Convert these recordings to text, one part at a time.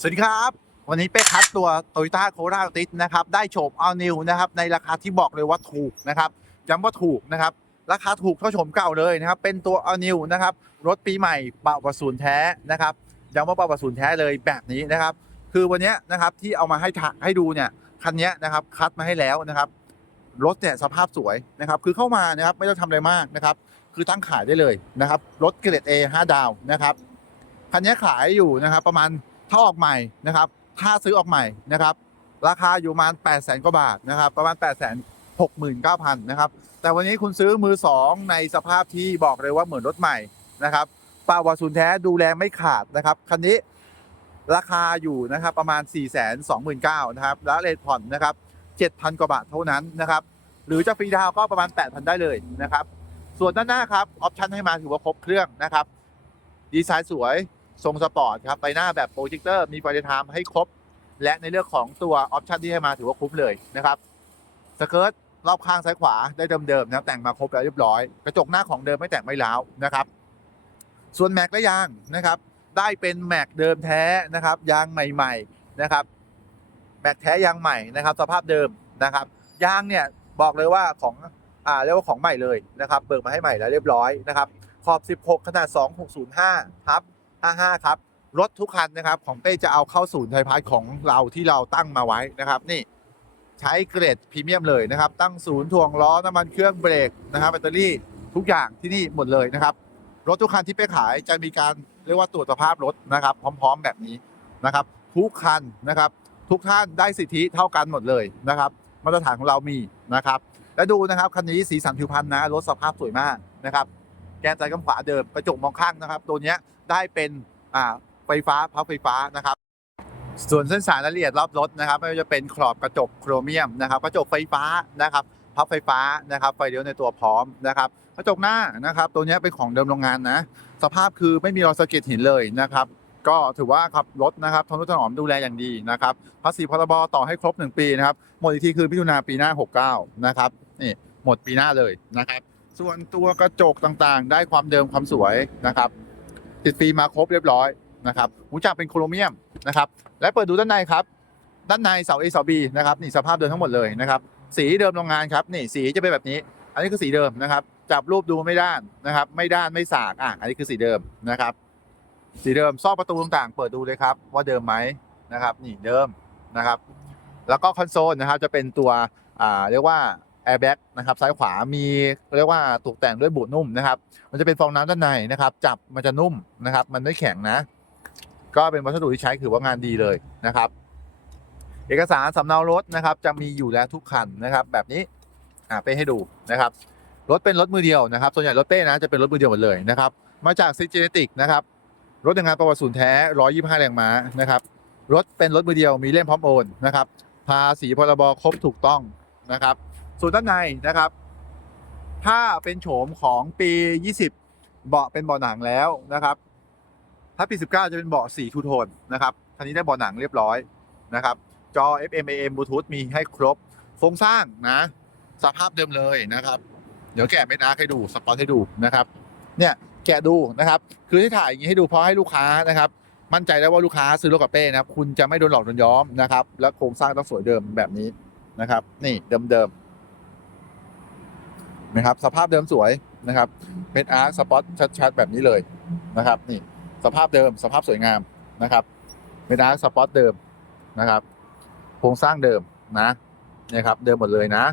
สวัสดีครับ วันนี้เป้คัดตัว Toyota Corolla l t i s นะครับ ได้โฉม All New นะครับ ในราคาที่บอกเลยว่าถูกนะครับย้ำว่าถูกนะครับ ราคาถูกเท่าโฉมเก่าเลยนะครับ เป็นตัว All New นะครับ รถปีใหม่เบาประศูนแท้นะครับย้ำว่าเบาประศูนแท้เลยแบบนี้นะครับ คือวันนี้นะครับที่เอามาให้ให้ดูเนี่ยคันนี้นะครับคัดมาให้แล้วนะครับรถเนี่ยสภาพสวยนะครับคือเข้ามานะครับไม่ต้องทำอะไรมากนะครับ คือตั้งขายได้เลยนะครับรถเกรด A 5 ดาวนะครับคันนี้ขายอยู่นะครับประมาณ ถ้าออกใหม่นะครับ ถ้าซื้อออกใหม่นะครับ ราคาอยู่ประมาณ8 0 0 0 0กว่าบาทนะครับ ประมาณ 8 6 9 0 0 0นะครับ แต่วันนี้คุณซื้อมือ 2 ในสภาพที่บอกเลยว่าเหมือนรถใหม่นะครับปาวาศูนแท้ดูแลไม่ขาดนะครับ คันนี้ราคาอยู่นะครับประมาณ 4 2 9 0 0 0นะครับ แล้วเลทผ่อนนะครับ 7,000 กว่าบาทเท่านั้นนะครับ หรือจะฟรีดาวก็ประมาณ 8,000 ได้เลยนะครับ ส่วนด้านหน้าครับ ออปชันให้มาถือว่าครบเครื่องนะครับ ดีไซน์สวย ทรงสปอร์ตครับไปหน้าแบบโปรเจคเตอร์มีไฟไทม์ให้ครบ และในเรื่องของตัวออปชันที่ให้มาถือว่าคุ้มเลยนะครับสเกิร์ตรอบข้างซ้ายขวาได้เดิมๆนะครับแต่งมาครบแล้วเรียบร้อย กระจกหน้าของเดิมไม่แต่งไม่ล้าวนะครับ ส่วนแม็กและยางนะครับ ได้เป็นแม็กเดิมแท้นะครับ ยางใหม่ ๆนะครับแม็กแท้ยางใหม่นะครับ สภาพเดิมนะครับ ยางเนี่ยบอกเลยว่าของอ่าเรียกว่าของใหม่เลยนะครับ เบิกมาให้ใหม่แล้วเรียบร้อยนะครับขอบ 16 ขนาด 2605ทับ 55 ครับ รถทุกคันนะครับ ของเป้จะเอาเข้าศูนย์ไทยพาร์ทของเราที่เราตั้งมาไว้นะครับ นี่ใช้เกรดพรีเมียมเลยนะครับ ตั้งศูนย์ถ่วงล้อน้ำมันเครื่องเบรกนะครับแบตเตอรี่ทุกอย่างที่นี่หมดเลยนะครับ รถทุกคันที่เป้ขายจะมีการเรียกว่าตรวจสภาพรถนะครับ พร้อม ๆ แบบนี้นะครับ ทุกคันนะครับ ทุกท่านได้สิทธิเท่ากันหมดเลยนะครับ มาตรฐานของเรามีนะครับ และดูนะครับคันนี้สีสันผิวพรรณนะรถสภาพสวยมากนะครับ แกนซ้ายกับขวาเดิมกระจกมองข้างนะครับ ตัวนี้ได้เป็นอ่าไฟฟ้าพับไฟฟ้านะครับ ส่วนเส้นสายรายละเอียดรอบรถนะครับไม่ว่าจะเป็นขอบกระจกโครเมียมนะครับ กระจกไฟฟ้านะครับพับไฟฟ้านะครับ ไฟเลี้ยวในตัวพร้อมนะครับกระจกหน้านะครับ ตัวนี้เป็นของเดิมโรงงานนะ สภาพคือไม่มีรอยสะเก็ดหินเลยนะครับ ก็ถือว่าขับรถนะครับทนุถนอมดูแลอย่างดีนะครับภาษีพรบต่อให้ครบ 1 ปีนะครับหมดอีกทีคือมิถุนาปีหน้า 69 นะครับนี่หมดปีหน้าเลยนะครับ ส่วนตัวกระจกต่างๆ ได้ความเดิมความสวยนะครับ ติดฟิล์มมาครบเรียบร้อยนะครับหูจักเป็นโครเมียมนะครับ และเปิดดูด้านในครับ ด้านในเสา A เสา B นะครับนี่สภาพเดิมทั้งหมดเลยนะครับ สีเดิมโรงงานครับนี่สีจะเป็นแบบนี้ อันนี้คือสีเดิมนะครับ จับรูปดูไม่ด้านนะครับ ไม่ด้านไม่สากอะอันนี้คือสีเดิมนะครับ สีเดิมซอกประตูต่างๆ เปิดดูเลยครับ ว่าเดิมไหมนะครับ นี่เดิมนะครับ แล้วก็คอนโซลนะครับจะเป็นตัวอ่าเรียกว่า แอร์แบ็กนะครับซ้ายขวามีเรียกว่าตกแต่งด้วยบุนุ่มนะครับ มันจะเป็นฟองน้ำด้านในนะครับ จับมันจะนุ่มนะครับ มันไม่แข็งนะ ก็เป็นวัสดุที่ใช้ถือว่างานดีเลยนะครับ เอกสารสำเนารถนะครับ จะมีอยู่แล้วทุกคันนะครับ แบบนี้อ่าไปให้ดูนะครับรถเป็นรถมือเดียวนะครับ ส่วนใหญ่รถเป้นะจะเป็นรถมือเดียวหมดเลยนะครับ มาจากซิจเนติกนะครับ รถในงานประวัติศูนย์แท้ 125 แรงม้านะครับ รถเป็นรถมือเดียว มีเล่มพร้อมโอนนะครับ ภาษีพรบครบถูกต้องนะครับ ส่วนด้านในนะครับ ถ้าเป็นโฉมของปี 20 เบาะเป็นเบาะหนังแล้วนะครับ ถ้าปี 19 จะเป็นเบาะสีทูโทนนะครับคันนี้ได้เบาะหนังเรียบร้อยนะครับ จอ FM AM Bluetooth มีให้ครบ โครงสร้างนะสภาพเดิมเลยนะครับ เดี๋ยวแกะเม็ดอาร์ให้ดูสปอตให้ดูนะครับ เนี่ยแกะดูนะครับ คือที่ถ่ายอย่างนี้ให้ดูเพราะให้ลูกค้านะครับ มั่นใจได้ว่าลูกค้าซื้อรถกับเป้นะครับ คุณจะไม่โดนหลอกโดนย้อมนะครับ แล้วโครงสร้างต้องสวยเดิมแบบนี้นะครับ นี่เดิมๆ นะครับ สภาพเดิมสวยนะครับเม็ดอาร์คสปอตชัดๆแบบนี้เลยนะครับนี่สภาพเดิมสภาพสวยงามนะครับเม็ดอาร์คสปอตเดิมนะครับ โครงสร้างเดิมนะนี่ครับ เดิมหมดเลยนะ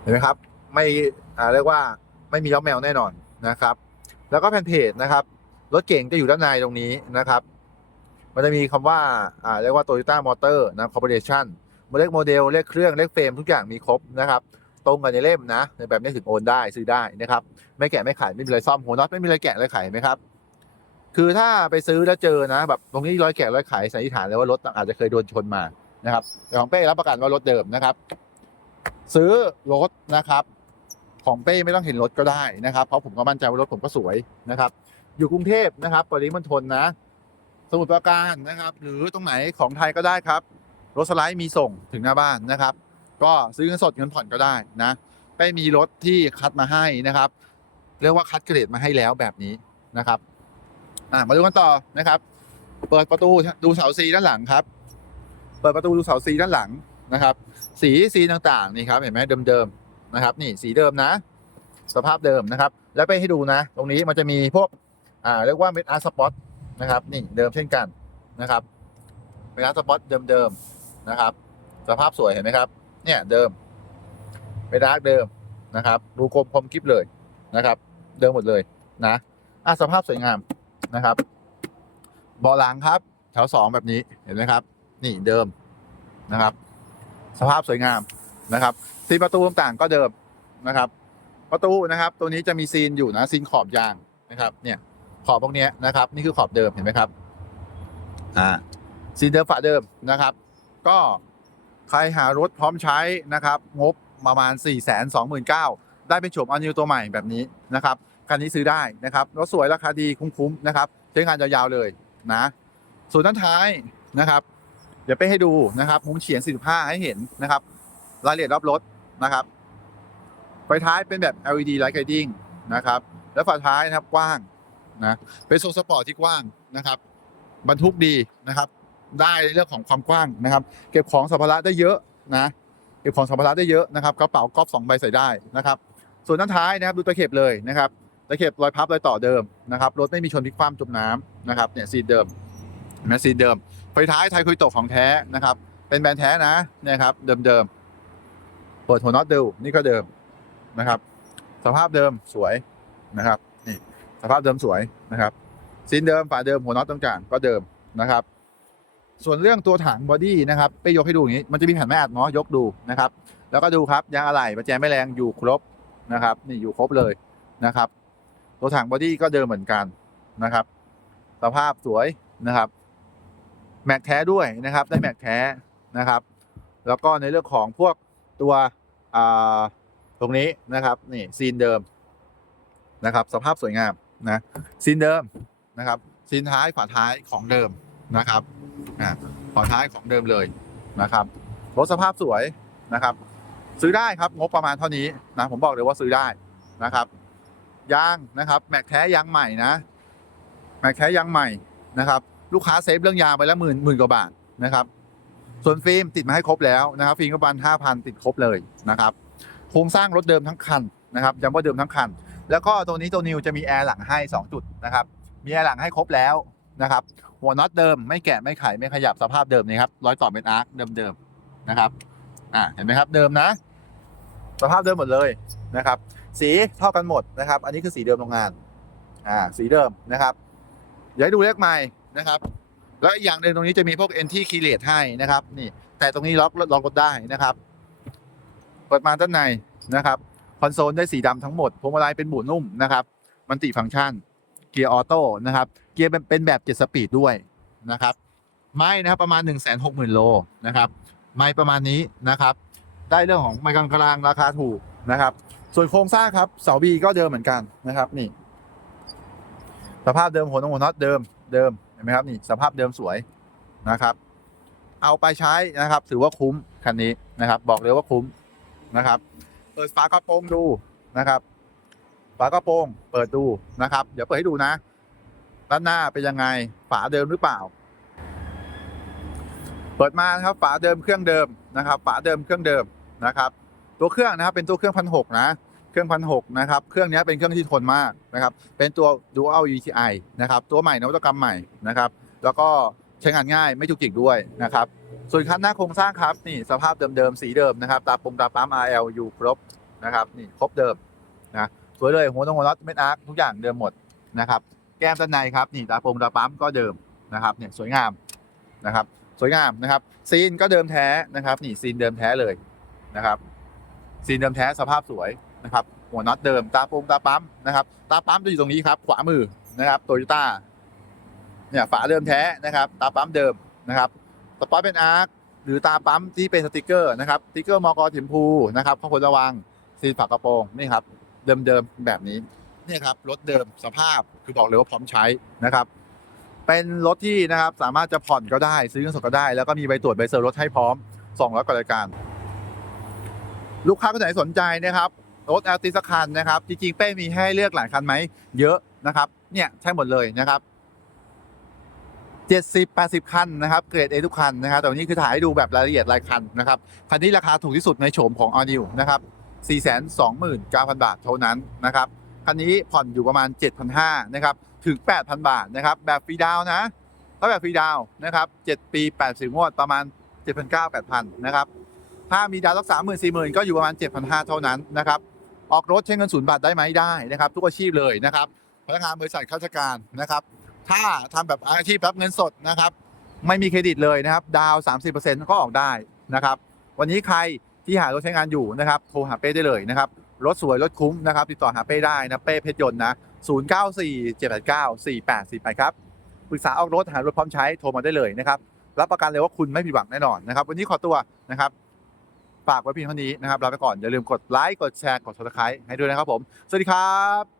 เห็นไหมครับ ไม่เรียกว่าไม่มีย้อมแมวแน่นอนนะครับ แล้วก็แผ่นเพจนะครับรถเก่งจะอยู่ด้านในตรงนี้นะครับ มันจะมีคำว่าอ่าเรียกว่า Toyota Motor นะ Corporation เลขโมเดลเลขเครื่องเลขเฟรมทุกอย่างมีครบนะครับ ตรงกันในเล่มนะในแบบนี้ถึงโอนได้ซื้อได้นะครับ ไม่แกะไม่ขายไม่มีอะไรซ่อมหัวน็อตไม่มีอะไรแกะอะไรขายไหมครับ คือถ้าไปซื้อแล้วเจอนะแบบตรงนี้ร้อยแกะร้อยขายสันนิษฐานเลยว่ารถอาจจะเคยโดนชนมานะครับแต่ของเป้รับประกันว่ารถเดิมนะครับ ซื้อรถนะครับ ของเป้ไม่ต้องเห็นรถก็ได้นะครับ เพราะผมก็มั่นใจว่ารถผมก็สวยนะครับ อยู่กรุงเทพนะครับปริมณฑลนะ สมุทรปราการนะครับ หรือตรงไหนของไทยก็ได้ครับรถสไลด์มีส่งถึงหน้าบ้านนะครับ ก็ซื้อเงินสดเงินผ่อนก็ได้นะเป้มีรถที่คัดมาให้นะครับ เรียกว่าคัดเกรดมาให้แล้วแบบนี้นะครับอะมาดูกันต่อนะครับ เปิดประตูดูเสาซีด้านหลังครับ เปิดประตูดูเสาซีด้านหลังนะครับ สีซีต่างๆนี่ครับเห็นไหมเดิมๆนะครับ นี่สีเดิมนะ สภาพเดิมนะครับ แล้วไปให้ดูนะ ตรงนี้มันจะมีพวกอ่าเรียกว่าเม็ดอาร์สปอตนะครับ นี่เดิมเช่นกันนะครับเม็ดอาร์สปอตเดิมๆนะครับ สภาพสวยเห็นไหมครับ เนี่ยเดิมเม็ดอาร์เดิมนะครับรูกลมคมกริบเลยนะครับ เดิมหมดเลยนะอะสภาพสวยงามนะครับเบาะหลังครับ แถวสองแบบนี้เห็นไหมครับ นี่เดิมนะครับ สภาพสวยงามนะครับซีนประตูต่างๆก็เดิมนะครับ ประตูนะครับ ตัวนี้จะมีซีนอยู่นะซีนขอบยางนะครับ เนี่ยขอบพวกนี้นะครับ นี่คือขอบเดิมเห็นไหมครับอ่าซีนเดิมฝาเดิมนะครับ ก็ ใครหารถพร้อมใช้นะครับ งบประมาณ 4 2 9 0 0 0 ได้เป็นโฉมอันนิวตัวใหม่แบบนี้นะครับ คันนี้ซื้อได้นะครับ รถสวยราคาดีคุ้มๆนะครับ ใช้งานยาวๆเลยนะส่วนด้านท้ายนะครับ เดี๋ยวไปให้ดูนะครับมุมเฉียง 45 ให้เห็นนะครับ รายละเอียดรอบรถนะครับ ไฟท้ายเป็นแบบ LED light guiding นะครับ แล้วฝาท้ายนะครับกว้างนะ เป็นโซนสปอร์ตที่กว้างนะครับ บรรทุกดีนะครับ ได้ในเรื่องของความกว้างนะครับ เก็บของสัมภาระได้เยอะนะเก็บของสัมภาระได้เยอะนะครับกระเป๋ากอล์ฟสองใบใส่ได้นะครับ ส่วนด้านท้ายนะครับดูตะเข็บเลยนะครับตะเข็บรอยพับรอยต่อเดิมนะครับรถไม่มีชนพลิกคว่ำจมน้ำนะครับเนี่ยซีนเดิมนะซีนเดิมไฟท้ายไทยคุยตะของแท้นะครับ เป็นแบรนด์แท้นะเนี่ยครับ เดิมๆเปิดหัวน็อตดูนี่ก็เดิมนะครับ สภาพเดิมสวยนะครับนี่สภาพเดิมสวยนะครับซีนเดิมฝาเดิมหัวน็อตต่างๆก็เดิมนะครับ ส่วนเรื่องตัวถังบอดี้นะครับไปยกให้ดูอย่างนี้ มันจะมีแผ่นแม่อัดเนาะยกดูนะครับ แล้วก็ดูครับยางอะไหล่ประแจไม่แรงอยู่ครบนะครับ นี่อยู่ครบเลยนะครับ ตัวถังบอดี้ก็เดิมเหมือนกันนะครับ สภาพสวยนะครับแม็กแท้ด้วยนะครับ ได้แม็กแท้นะครับ แล้วก็ในเรื่องของพวกตัวอ่าตรงนี้นะครับนี่ซีนเดิมนะครับ สภาพสวยงามนะซีนเดิมนะครับซีนท้ายฝาท้ายของเดิม นะครับอ่าฝาท้ายของเดิมเลยนะครับรถสภาพสวยนะครับ ซื้อได้ครับงบประมาณเท่านี้นะผมบอกเลยว่าซื้อได้นะครับยางนะครับแม็กแท้ยางใหม่นะแม็กแท้ยางใหม่นะครับลูกค้าเซฟเรื่องยางไปแล้วหมื่นหมื่นกว่าบาทนะครับ ส่วนฟิล์มติดมาให้ครบแล้วนะครับ ฟิล์มก็ประมาณห้าพันติดครบเลยนะครับ โครงสร้างรถเดิมทั้งคันนะครับย้ำว่าเดิมทั้งคัน แล้วก็ตัวนี้ตัวนิวจะมีแอร์หลังให้ 2 จุดนะครับ มีแอร์หลังให้ครบแล้ว นะครับ หัวน็อตเดิมไม่แกะไม่ไขไม่ขยับสภาพเดิมนี่ครับร้อยต่อเป็นอาร์คเดิมๆนะครับ อ่าเห็นไหมครับเดิมนะ สภาพเดิมหมดเลยนะครับ สีเท่ากันหมดนะครับ อันนี้คือสีเดิมโรงงาน อ่า สีเดิมนะครับเดี๋ยวให้ดูเลขใหม่นะครับ แล้วอย่างหนึ่งตรงนี้จะมีพวก NT k e y l a t ให้นะครับ นี่ แต่ตรงนี้ล็อกล็อกรถได้นะครับเปิดมาด้านในนะครับคอนโซลได้สีดำทั้งหมดพวงมาลัยเป็นหมุนนุ่มนะครับ มันติฟังก์ชันเกียร์ออโต้นะครับ เกียร์เป็นเป็นแบบ7สปีดด้วยนะครับ ไม้นะครับประมาณ 1 6 0 0 0 0 โลนะครับ ไม้ประมาณนี้นะครับ ได้เรื่องของไม้กลางกลางราคาถูกนะครับ ส่วนโครงสร้างครับเสาบีก็เดิมเหมือนกันนะครับนี่ สภาพเดิมหัวน้องหัวน็อตเดิมเดิมเห็นไหมครับนี่สภาพเดิมสวยนะครับ เอาไปใช้นะครับ ถือว่าคุ้มคันนี้นะครับ บอกเลยว่าคุ้มนะครับเปิดฝากระโปรงดูนะครับฝากระโปรงเปิดดูนะครับ เดี๋ยวเปิดให้ดูนะ ด้านหน้าเป็นยังไง ฝาเดิมหรือเปล่า เปิดมาครับ ฝาเดิมเครื่องเดิมนะครับ ฝาเดิมเครื่องเดิมนะครับ ตัวเครื่องนะครับเป็นตัวเครื่องพันหกนะ เครื่องพันหกนะครับ เครื่องนี้เป็นเครื่องที่ทนมากนะครับ เป็นตัว Dual UTI นะครับ ตัวใหม่นวัตกรรมใหม่นะครับ แล้วก็ใช้งานง่ายไม่จุกจิกด้วยนะครับ ส่วนคันหน้าโครงสร้างครับนี่สภาพเดิมๆสีเดิมนะครับ ตาปงตาปั๊ม RL อยู่ครบนะครับนี่ครบเดิมนะสวยเลยหัวตรงหัวน็อตเม็ดอาร์คทุกอย่างเดิมหมดนะครับ แก้มด้านในครับนี่ตาปงตาปั๊มก็เดิมนะครับเนี่ยสวยงามนะครับ สวยงามนะครับ ซีนก็เดิมแท้นะครับ นี่ซีนเดิมแท้เลยนะครับ ซีนเดิมแท้สภาพสวยนะครับ หัวน็อตเดิมตาปงตาปั๊มนะครับ ตาปั๊มจะอยู่ตรงนี้ครับ ขวามือนะครับโตโยต้าเนี่ยฝาเดิมแท้นะครับ ตาปั๊มเดิมนะครับสปอร์ตเป็นอาร์คหรือตาปั๊มที่เป็นสติกเกอร์นะครับสติกเกอร์มอกอถิมพูนะครับข้อควรระวังซีนฝากระโปรงนี่ครับ เดิมๆแบบนี้ เนี่ยครับรถเดิมสภาพคือบอกเลยว่าพร้อมใช้นะครับ เป็นรถที่นะครับสามารถจะผ่อนก็ได้ ซื้อเงินสดก็ได้ แล้วก็มีใบตรวจใบเซอร์รถให้พร้อม200กว่ารายการ ลูกค้าคนไหนสนใจนะครับรถ LT สักคันนะครับ จริงๆเป้มีให้เลือกหลายคันไหมเยอะนะครับเนี่ยใช่หมดเลยนะครับ70 80 คันนะครับ เกรด A ทุกคันนะครับ แต่วันนี้คือถ่ายให้ดูแบบรายละเอียดรายคันนะครับ คันนี้ราคาถูกที่สุดในโฉมของ All New นะครับ 429,000 บาทเท่านั้นนะครับ คันนี้ผ่อนอยู่ประมาณ 7,500นะครับถึง 8,000 บาทนะครับแบบฟรีดาวนะถ้าแบบฟรีดาวนะครับ 7 ปี 80งวดประมาณ 7,900 8,000นะครับถ้ามีดาวน์สัก30,000 40,000ก็อยู่ประมาณ 7,500 เท่านั้นนะครับออกรถใช้เงินศูนย์บาทได้ไหมได้นะครับ ทุกอาชีพเลยนะครับพนักงานบริษัทข้าราชการนะครับ ถ้าทำแบบอาชีพรับเงินสดนะครับ ไม่มีเครดิตเลยนะครับ ดาว 30%ก็ออกได้นะครับ วันนี้ใครที่หารถใช้งานอยู่นะครับ โทรหาเป้ได้เลยนะครับ รถสวยรถคุ้มนะครับ ติดต่อหาเป้ได้นะ เป้เพชรยนต์นะ 094 789 4848 ครับ ปรึกษาออกรถหารถพร้อมใช้โทรมาได้เลยนะครับ รับประกันเลยว่าคุณไม่ผิดหวังแน่นอนนะครับ วันนี้ขอตัวนะครับ ฝากไว้เพียงเท่านี้นะครับลาไปก่อนอย่าลืมกดไลค์กดแชร์กด subscribe ให้ด้วยนะครับผม สวัสดีครับ